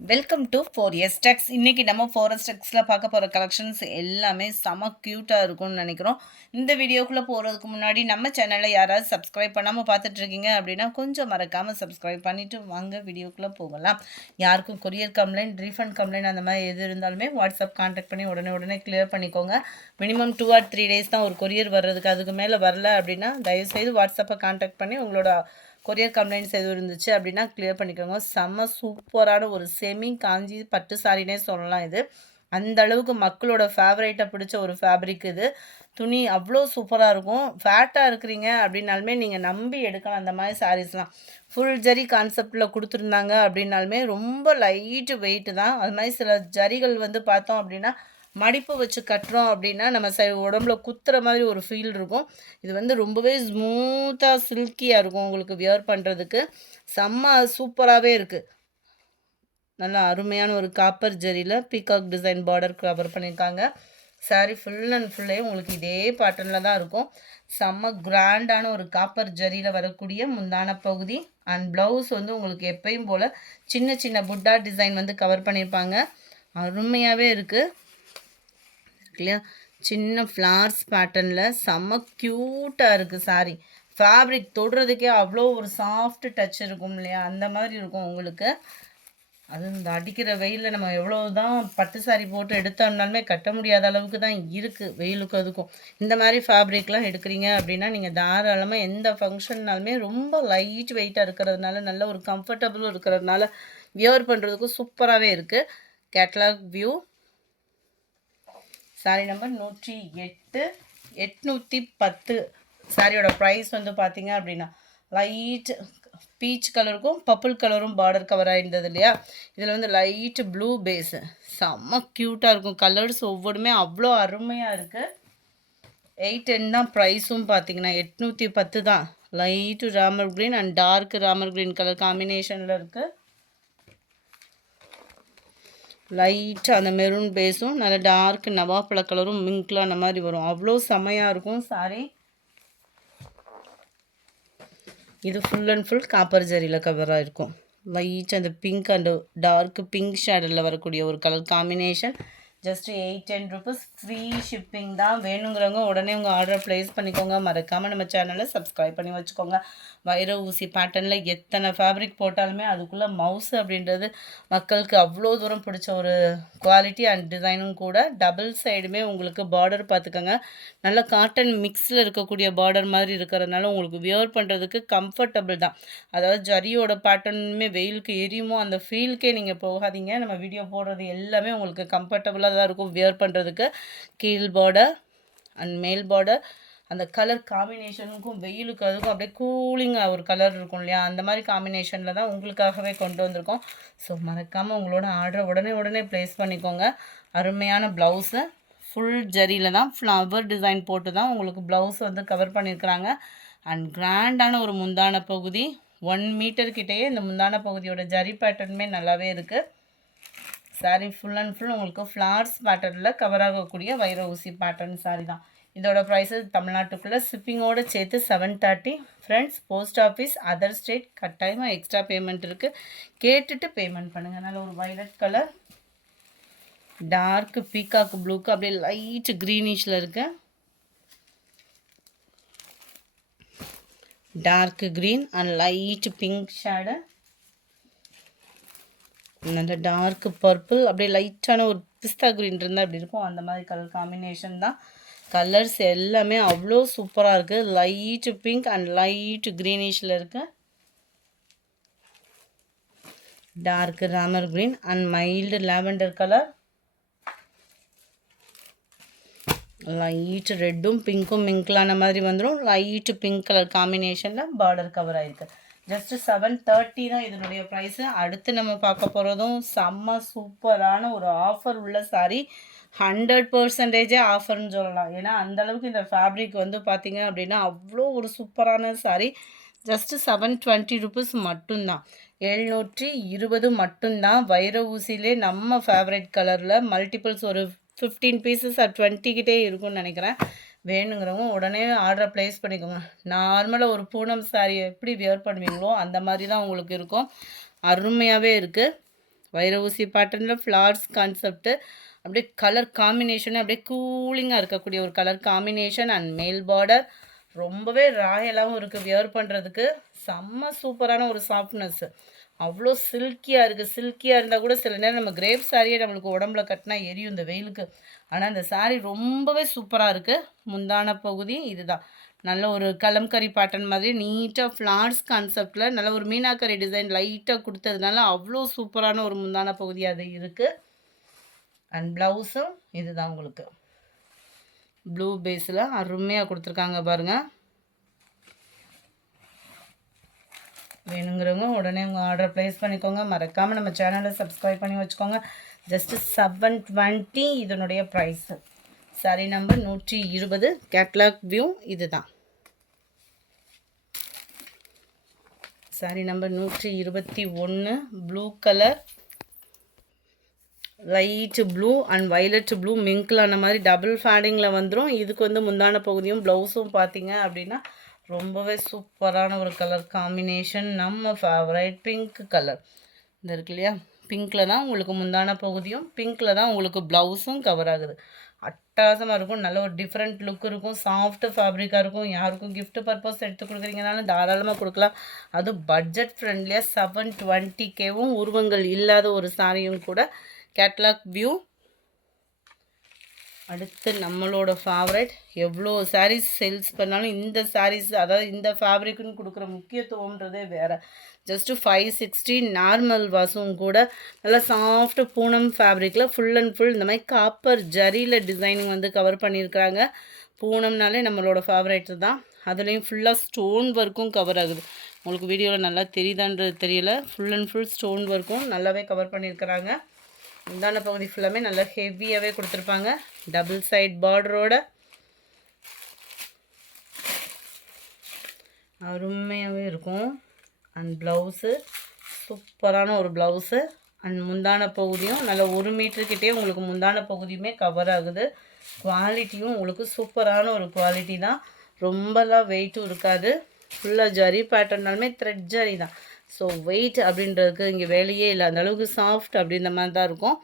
Welcome to 4S Techs. இன்னைக்கு நம்ம 4S Techsல பார்க்க போகிற கலெக்ஷன்ஸ் எல்லாமே செம க்யூட்டாக இருக்கும்னு நினைக்கிறோம். இந்த வீடியோக்குள்ளே போகிறதுக்கு முன்னாடி நம்ம சேனலை யாராவது சப்ஸ்கிரைப் பண்ணாமல் பார்த்துட்ருக்கீங்க அப்படின்னா கொஞ்சம் மறக்காமல் சப்ஸ்கிரைப் பண்ணிவிட்டு வாங்க வீடியோக்குள்ளே போகலாம். யாருக்கும் கொரியர் கம்ப்ளைண்ட், ரீஃபண்ட் கம்ப்ளைண்ட் அந்த மாதிரி எது இருந்தாலுமே வாட்ஸ்அப் கான்டாக்ட் பண்ணி உடனே கிளியர் பண்ணிக்கோங்க. மினிமம் 2 or 3 days தான் ஒரு கொரியர் வர்றதுக்கு. அதுக்கு மேலே வரல அப்படின்னா தயவுசெய்து வாட்ஸ்அப்பை கான்டாக்ட் பண்ணி உங்களோட கொரியர் கம்ப்ளைண்ட்ஸ் எதுவும் இருந்துச்சு அப்படின்னா கிளியர் பண்ணிக்கோங்க. செம்ம சூப்பரான ஒரு செமி காஞ்சி பட்டு சாரினே சொல்லலாம். இது அந்த அளவுக்கு மக்களோட ஃபேவரேட்டை பிடிச்ச ஒரு ஃபேப்ரிக். இது துணி அவ்வளோ சூப்பராக இருக்கும். ஃபேட்டாக இருக்கிறீங்க அப்படின்னாலுமே நீங்கள் நம்பி எடுக்கலாம். அந்த மாதிரி சாரீஸ்லாம் ஃபுல் ஜரி கான்செப்டில் கொடுத்துருந்தாங்க அப்படின்னாலுமே ரொம்ப லைட்டு வெயிட்டு தான். அது மாதிரி சில ஜரிகள் வந்து பார்த்தோம் அப்படின்னா மடிப்பு வச்சு கட்டுறோம் அப்படின்னா நம்ம உடம்புல குத்துற மாதிரி ஒரு ஃபீல் இருக்கும். இது வந்து ரொம்பவே ஸ்மூத்தாக சில்கியாக இருக்கும். உங்களுக்கு வியர் பண்ணுறதுக்கு செம்ம சூப்பராகவே இருக்குது. நல்லா அருமையான ஒரு காப்பர் ஜரியில் பீகாக் டிசைன் பார்டர் கவர் பண்ணியிருக்காங்க. சாரீ ஃபுல் அண்ட் ஃபுல்லே உங்களுக்கு இதே பேட்டர்னில் தான் இருக்கும். செம்ம கிராண்டான ஒரு காப்பர் ஜரியில் வரக்கூடிய முந்தான பகுதி அண்ட் ப்ளவுஸ் வந்து உங்களுக்கு எப்பயும் போல் சின்ன சின்ன புட்டா டிசைன் வந்து கவர் பண்ணியிருப்பாங்க. அருமையாகவே இருக்குது இல்லையா. சின்ன ஃப்ளார்ஸ் பேட்டர்னில் செம்ம க்யூட்டாக இருக்குது சாரீ. ஃபேப்ரிக் தொடுறதுக்கே அவ்வளோ ஒரு சாஃப்ட் டச் இருக்கும் இல்லையா, அந்த மாதிரி இருக்கும் உங்களுக்கு. அது இந்த அடிக்கிற வெயிலில் நம்ம எவ்வளோ தான் பட்டு சாரி போட்டு எடுத்தோம்னாலுமே கட்ட முடியாத அளவுக்கு தான் இருக்குது வெயிலுக்கு. அதுக்கும் இந்த மாதிரி ஃபேப்ரிக்லாம் எடுக்கிறீங்க அப்படின்னா நீங்கள் தாராளமாக எந்த ஃபங்க்ஷன்னாலுமே ரொம்ப லைட் வெயிட்டாக இருக்கிறதுனால நல்ல ஒரு கம்ஃபர்டபுளும் இருக்கிறதுனால வியர் பண்ணுறதுக்கும் சூப்பராகவே இருக்குது. Catalogue view sari number 108 810. சாரியோட ப்ரைஸ் வந்து பார்த்தீங்க அப்படின்னா லைட் பீச் கலருக்கும் பர்பிள் கலரும் பார்டர் கவர் ஆகிருந்தது இல்லையா. இதில் வந்து லைட்டு ப்ளூ பேஸு செம்ம க்யூட்டாக இருக்கும். கலர்ஸ் ஒவ்வொன்றுமே அவ்வளோ அருமையாக இருக்குது. 810 தான் ப்ரைஸும் பார்த்தீங்கன்னா 810 தான். Light Ramar green and dark Ramar green colour காம்பினேஷனில் இருக்குது. லைட்டாக அந்த மெரூன் பேஸும் நல்ல டார்க் நவாப்பழ கலரும் மிங்க்லாம் அந்த மாதிரி வரும். அவ்வளோ செமையாக இருக்கும் சாரி. இது ஃபுல் அண்ட் ஃபுல் காப்பர் ஜரியில் கவராக இருக்கும். லைட் அந்த பிங்க் அண்ட் டார்க் பிங்க் ஷேடில் வரக்கூடிய ஒரு colour combination. Just 810 rupees. Free shipping தான். வேணுங்கிறவங்க உடனே உங்கள் ஆர்டரை ப்ளேஸ் பண்ணிக்கோங்க. மறக்காமல் நம்ம சேனலை சப்ஸ்கிரைப் பண்ணி வச்சுக்கோங்க. வைர ஊசி பேட்டர்னில் எத்தனை ஃபேப்ரிக் போட்டாலுமே அதுக்குள்ளே மவுஸ் அப்படின்றது மக்களுக்கு அவ்வளோ தூரம் பிடிச்ச ஒரு குவாலிட்டி அண்ட் டிசைனும் கூட. டபுள் சைடுமே உங்களுக்கு பார்டர் பார்த்துக்கோங்க. நல்ல காட்டன் மிக்ஸில் இருக்கக்கூடிய பார்டர் மாதிரி இருக்கிறதுனால உங்களுக்கு வியர் பண்ணுறதுக்கு கம்ஃபர்டபுள் தான். அதாவது ஜரியோட பேட்டர்னுமே வெயிலுக்கு எரியுமோ அந்த ஃபீல்க்கே நீங்கள் போகாதீங்க. நம்ம வீடியோ போடுறது எல்லாமே உங்களுக்கு கம்ஃபர்டபுளாக தான் இருக்கும் வியர் பண்ணுறதுக்கு. கீழ் பார்டர் அண்ட் மேல் பார்டர் அந்த கலர் காம்பினேஷனுக்கும் வெயிலுக்கு அதுக்கும் அப்படியே கூலிங்காக ஒரு கலர் இருக்கும் இல்லையா, அந்த மாதிரி காம்பினேஷனில் தான் உங்களுக்காகவே கொண்டு வந்திருக்கோம். ஸோ மறக்காமல் உங்களோட ஆர்டரை உடனே ப்ளேஸ் பண்ணிக்கோங்க. அருமையான ப்ளவுஸு ஃபுல் ஜரியில் தான் ஃப்ளவர் டிசைன் போட்டு தான் உங்களுக்கு ப்ளவுஸ் வந்து கவர் பண்ணியிருக்கிறாங்க. அண்ட் கிராண்டான ஒரு முந்தான பகுதி 1 மீட்டர் கிட்டேயே இந்த முந்தான பகுதியோட ஜரி பேட்டர்னுமே நல்லாவே இருக்குது. சாரீ ஃபுல் அண்ட் ஃபுல் உங்களுக்கு ஃப்ளார்ஸ் பேட்டர்னில் கவர் ஆகக்கூடிய வைர ஊசி பேட்டர்ன் சாரீ தான். இதோட ப்ரைஸஸ் தமிழ்நாட்டுக்குள்ளே ஷிப்பிங்கோடு சேர்த்து 730. Friends, post office, other state கட்டாயமாக எக்ஸ்ட்ரா பேமெண்ட் இருக்குது. கேட்டுட்டு பேமெண்ட் பண்ணுங்கள். நல்ல ஒரு வைலட் கலர் டார்க் பீகாக் ப்ளூக்கு அப்படியே லைட் க்ரீனிஷில் இருக்கு. Dark green and light pink shade. நல்ல டார்க் பர்பிள் அப்படியே லைட்டான ஒரு பிஸ்தா க்ரீன் இருந்தால் அப்படி இருக்கும். அந்த மாதிரி கலர் காம்பினேஷன் தான். கலர்ஸ் எல்லாமே அவ்வளோ சூப்பராக இருக்குது. லைட்டு பிங்க் அண்ட் லைட் க்ரீனிஷில் இருக்குது. Dark Ramar green and mild lavender colour. Light ரெட்டும் பிங்க்கும் மிங்க்லான மாதிரி வந்துடும். லைட்டு பிங்க் கலர் காம்பினேஷனில் பார்டர் கவர் ஆகிருக்கு. ஜஸ்ட்டு 730 தான் இதனுடைய ப்ரைஸு. அடுத்து நம்ம பார்க்க போகிறதும் செம்ம சூப்பரான ஒரு ஆஃபர் உள்ள சாரீ. 100% ஆஃபர்னு சொல்லலாம். ஏன்னா அந்தளவுக்கு இந்த ஃபேப்ரிக் வந்து பார்த்திங்க அப்படின்னா அவ்வளோ ஒரு சூப்பரான சாரீ. ஜஸ்ட்டு 720 rupees மட்டும்தான். 720 மட்டும்தான். வைர ஊசியிலே நம்ம ஃபேவரட் கலரில் மல்டிபிள்ஸ் ஒரு 15 பீசஸ் 20 கிட்டே இருக்கும்னு நினைக்கிறேன். வேணுங்கிறவங்க உடனே ஆர்டரை ப்ளேஸ் பண்ணிக்கோங்க. நார்மலாக ஒரு பூனம் சாரீ எப்படி வியர் பண்ணுவீங்களோ அந்த மாதிரி தான் உங்களுக்கு இருக்கும். அருமையாகவே இருக்குது. வைர ஊசி பேட்டர்னில் ஃப்ளார்ஸ் கான்செப்ட்டு, அப்படியே கலர் காம்பினேஷனு அப்படியே கூலிங்காக இருக்கக்கூடிய ஒரு கலர் காம்பினேஷன் அண்ட் மேல் பார்டர். ரொம்பவே ராயலாகவும் இருக்குது வியர் பண்ணுறதுக்கு. செம்ம சூப்பரான ஒரு சாஃப்ட்னஸ்ஸு, அவ்வளோ சில்கியாக இருக்குது. சில்கியாக இருந்தால் கூட சில நேரம் நம்ம கிரேப் சாரியே நம்மளுக்கு உடம்புல கட்டினா எரியும் இந்த வெயிலுக்கு. ஆனால் இந்த சாரீ ரொம்பவே சூப்பராக இருக்குது. முந்தான பகுதி இதுதான், நல்ல ஒரு கலம்கரி பேட்டர்ன் மாதிரி நீட்டாக ஃப்ளார்ஸ் கான்செப்டில் நல்ல ஒரு மீனாக்கரி டிசைன் லைட்டாக கொடுத்ததுனால அவ்வளோ சூப்பரான ஒரு முந்தான பகுதி அது இருக்குது. அண்ட் ப்ளவுஸும் இதுதான், உங்களுக்கு ப்ளூ பேஸில் அருமையாக கொடுத்துருக்காங்க பாருங்கள். வேணுங்கிறவங்க உடனே உங்கள் ஆர்டர் ப்ளேஸ் பண்ணிக்கோங்க. மறக்காமல் நம்ம சேனலை சப்ஸ்கிரைப் பண்ணி வச்சுக்கோங்க. ஜஸ்ட்டு 720 இதனுடைய price. Saree number 120. Catalogue view இதுதான். Saree number 121. Blue colour, light blue and violet blue mingle ஆன மாதிரி டபுள் ஃபேடிங்கில் வந்துடும். இதுக்கு வந்து முந்தான பகுதியும் ப்ளவுஸும் பார்த்தீங்க அப்படின்னா ரொம்பவே சூப்பரான ஒரு கலர் காம்பினேஷன். நம்ம ஃபேவரைட் பிங்க் கலர் இந்த இருக்கு இல்லையா, பிங்க்கில் தான் உங்களுக்கு முந்தான பகுதியும், பிங்க்கில் தான் உங்களுக்கு ப்ளவுஸும் கவர் ஆகுது. அட்டகாசமாக இருக்கும். நல்ல ஒரு டிஃப்ரெண்ட் லுக் இருக்கும். சாஃப்ட்டு ஃபேப்ரிக்காக இருக்கும். யாருக்கும் கிஃப்ட் பர்பஸ் எடுத்து கொடுக்குறீங்கனாலும் தாராளமாக கொடுக்கலாம். அதுவும் பட்ஜெட் ஃப்ரெண்ட்லியாக 720Kவும் உருவங்கள் இல்லாத ஒரு சாரியும் கூட. Catalogue view. அடுத்து நம்மளோட ஃபேவரட், எவ்வளோ சாரீஸ் சேல்ஸ் பண்ணாலும் இந்த சாரீஸ், அதாவது இந்த ஃபேப்ரிக்குன்னு கொடுக்குற முக்கியத்துவம்ன்றதே வேறு. ஜஸ்ட்டு 560 நார்மல் வாசும் கூட. நல்லா சாஃப்ட் பூனம் ஃபேப்ரிக்கில் ஃபுல் அண்ட் ஃபுல் இந்த மாதிரி காப்பர் ஜரியில் டிசைனிங் வந்து கவர் பண்ணியிருக்கிறாங்க. பூனம்னாலே நம்மளோட ஃபேவரட் தான். அதுலேயும் ஃபுல்லாக ஸ்டோன் ஒர்க்கும் கவர் ஆகுது. உங்களுக்கு வீடியோவில் நல்லா தெரியுதான்றது தெரியல. ஃபுல் அண்ட் ஃபுல் ஸ்டோன் ஒர்க்கும் நல்லாவே கவர் பண்ணியிருக்கிறாங்க. முந்தான பகுதி ஃபுல்லாமே நல்லா ஹெவியாகவே கொடுத்துருப்பாங்க. டபுள் சைட் பார்டரோட அருமையாகவே இருக்கும். அண்ட் ப்ளவுஸு சூப்பரான ஒரு ப்ளவுஸு. அண்ட் முந்தான பகுதியும் நல்ல 1 மீட்டர்கிட்டே உங்களுக்கு முந்தான பகுதியுமே கவர் ஆகுது. குவாலிட்டியும் உங்களுக்கு சூப்பரான ஒரு குவாலிட்டி தான். ரொம்பலாம் வெயிட்டும் இருக்காது. ஃபுல்லாக ஜரி பேட்டர்னாலுமே த்ரெட் ஜரி தான். ஸோ வெயிட் அப்படின்றதுக்கு இங்கே வேலையே இல்லை. அந்தளவுக்கு சாஃப்ட் அப்படின்ற மாதிரி தான் இருக்கும்.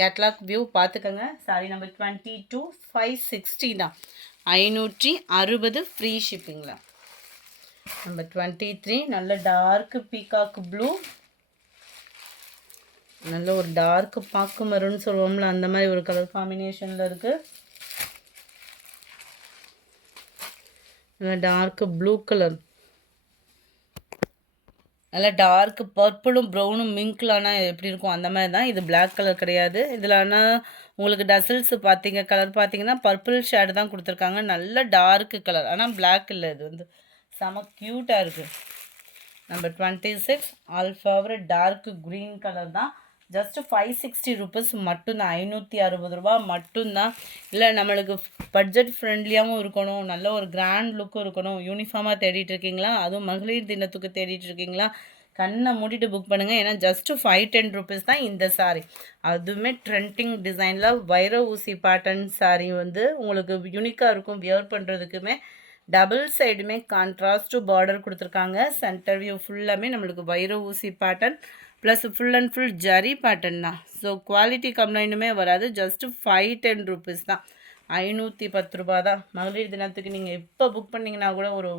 கேட்லாக் வியூ பார்த்துக்கோங்க. Sorry number 22. 560 தான், 560 ஃப்ரீ ஷிப்பிங்கில். நம்பர் 23. நல்ல டார்க்கு பீகாக் ப்ளூ, நல்ல ஒரு டார்க்கு பாக்கு மருன்னு சொல்லுவோம்ல அந்த மாதிரி ஒரு கலர் காம்பினேஷனில் இருக்குது. நல்ல டார்க்கு ப்ளூ கலர், நல்லா டார்க்கு பர்பிளும் ப்ரௌனும் மிங்க்லானா எப்படி இருக்கும் அந்த மாதிரி தான். இது பிளாக் கலர் கிடையாது. இதில் ஆனால் உங்களுக்கு டசல்ஸ் பார்த்தீங்க கலர் பார்த்தீங்கன்னா பர்பிள் ஷேடு தான் கொடுத்துருக்காங்க. நல்ல டார்க்கு கலர், ஆனால் பிளாக் இல்லை. இது வந்து செம க்யூட்டாக இருக்குது. Number 26. All favourite dark green colour தான். ஜஸ்ட்டு 560 ருபீஸ் மட்டும்தான், 560 ரூபா மட்டும்தான். இல்லை நம்மளுக்கு பட்ஜெட் ஃப்ரெண்ட்லியாகவும் இருக்கணும், நல்ல ஒரு கிராண்ட் லுக்கும் இருக்கணும், யூனிஃபார்மாக தேடிட்டு இருக்கீங்களா, அதுவும் மகளிர் தினத்துக்கு தேடிட்டு இருக்கீங்களா, கண்ணை மூடிட்டு புக் பண்ணுங்கள். ஏன்னா ஜஸ்ட்டு 510 ருபீஸ் தான் இந்த சாரீ. அதுவுமே ட்ரெண்டிங் டிசைனில் வைர ஊசி பேட்டர்ன் சாரீ வந்து உங்களுக்கு யூனிக்காக இருக்கும். வியர் பண்ணுறதுக்குமே டபுள் சைடுமே கான்ட்ராஸ்ட்டு பார்டர் கொடுத்துருக்காங்க. சென்டர் வியூ ஃபுல்லாமே நம்மளுக்கு வைர ஊசி pattern plus full and full zari pattern தான். ஸோ குவாலிட்டி கம்ப்ளைண்ட்டுமே வராது. ஜஸ்ட்டு 510 ருபீஸ் தான், 510 ரூபா தான். மகளிர் தினத்துக்கு நீங்கள் எப்போ புக் பண்ணிங்கன்னா கூட ஒரு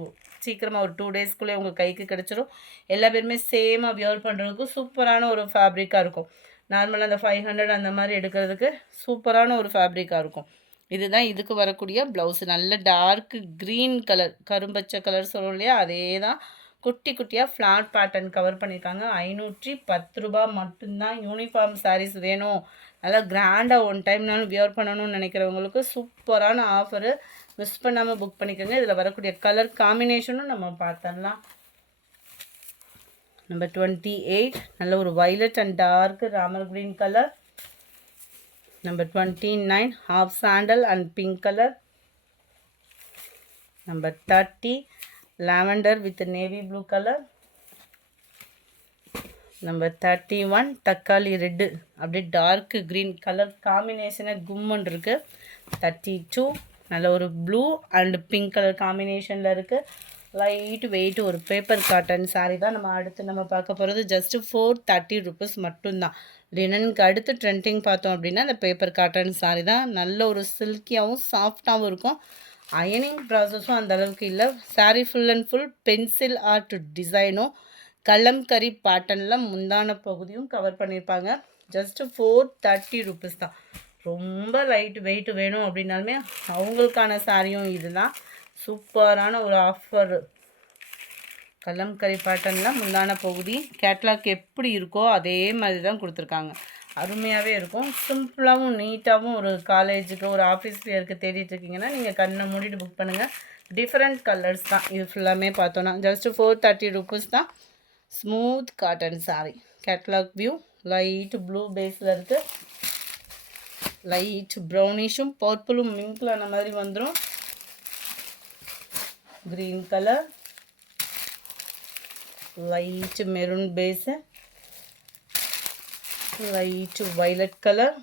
சீக்கிரமாக ஒரு 2 டேஸ்க்குள்ளே உங்கள் கைக்கு கிடச்சிரும். எல்லா பேருமே சேமாக வியர் பண்ணுறதுக்கும் சூப்பரான ஒரு ஃபேப்ரிக்காக இருக்கும். நார்மலாக அந்த 500 அந்த மாதிரி எடுக்கிறதுக்கு சூப்பரான ஒரு ஃபேப்ரிக்காக இருக்கும். இதுதான் இதுக்கு வரக்கூடிய ப்ளவுஸு. நல்ல டார்க் க்ரீன் கலர், கரும்பச்சை கலர் சொல்லுவோம் இல்லையா, அதே தான். குட்டி குட்டியாக ஃப்ளாட் பேட்டர்ன் கவர் பண்ணியிருக்காங்க. 510 ரூபா மட்டும்தான். யூனிஃபார்ம் சாரீஸ் வேணும், நல்லா கிராண்டாக ஒன் டைம்னாலும் வியர் பண்ணணும்னு நினைக்கிறவங்களுக்கு சூப்பரான ஆஃபரு. மிஸ் பண்ணாமல் புக் பண்ணிக்கோங்க. இதில் வரக்கூடிய கலர் காம்பினேஷனும் நம்ம பார்த்தரலாம். நம்பர் 28. நல்ல ஒரு violet and dark Ramar green colour. Number 29. Half sandal and pink colour. Number 30. lavender with navy blue color. Number 31. தக்காளி ரெட்டு, அப்படியே டார்க் க்ரீன் கலர் காம்பினேஷனை கும்மன் இருக்குது. 32. நல்ல ஒரு ப்ளூ அண்ட் பிங்க் கலர் காம்பினேஷனில் இருக்குது. லைட் வெயிட் ஒரு பேப்பர் காட்டன் சாரீ தான் நம்ம பார்க்க போகிறது. ஜஸ்ட்டு 430 ருபீஸ் மட்டும்தான். லினனுக்கு அடுத்து ட்ரெண்டிங் பார்த்தோம் அப்படின்னா அந்த பேப்பர் காட்டன் சாரீ தான். நல்ல ஒரு சில்கியாகவும் சாஃப்டாகவும் இருக்கும். அயனிங் ப்ராசஸும் அந்த அளவுக்கு இல்லை. Sari full and full pencil art டிசைனும் கலம்கரி பேட்டர்னில் முந்தான பகுதியும் கவர் பண்ணியிருப்பாங்க. ஜஸ்ட்டு 430 ருபீஸ் தான். ரொம்ப லைட் வெயிட் வேணும் அப்படின்னாலுமே அவங்களுக்கான சாரியும் இதுதான். சூப்பரான ஒரு ஆஃபர். கலம்கரி பேட்டர்னில் முந்தான பகுதி கேட்லாக் எப்படி இருக்கோ அதே மாதிரி தான் கொடுத்துருக்காங்க. அருமையாகவே இருக்கும். சிம்பிளாகவும் நீட்டாகவும் ஒரு காலேஜுக்கு ஒரு ஆஃபீஸ் வியருக்கு தேடிட்டு இருக்கீங்கன்னா நீங்கள் கண்ணை மூடிட்டு புக் பண்ணுங்கள். டிஃப்ரெண்ட் கலர்ஸ் தான் இது ஃபுல்லாமே பார்த்தோன்னா. ஜஸ்ட்டு 430 ருபீஸ் தான். Smooth cotton sari. Catalogue view light blue பேஸில் இருக்குது. லைட் ப்ரௌனிஷும் பர்பிளும் மிங்கிளான மாதிரி வந்துடும். Green colour, light maroon base, light violet colour,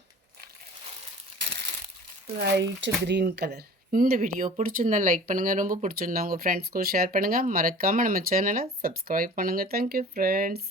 light green colour. இந்த வீடியோ பிடிச்சிருந்தா லைக் பண்ணுங்கள். ரொம்ப பிடிச்சிருந்தா உங்கள் ஃப்ரெண்ட்ஸ்க்கும் ஷேர் பண்ணுங்கள். மறக்காமல் நம்ம சேனலை சப்ஸ்கிரைப் பண்ணுங்கள். Thank you friends.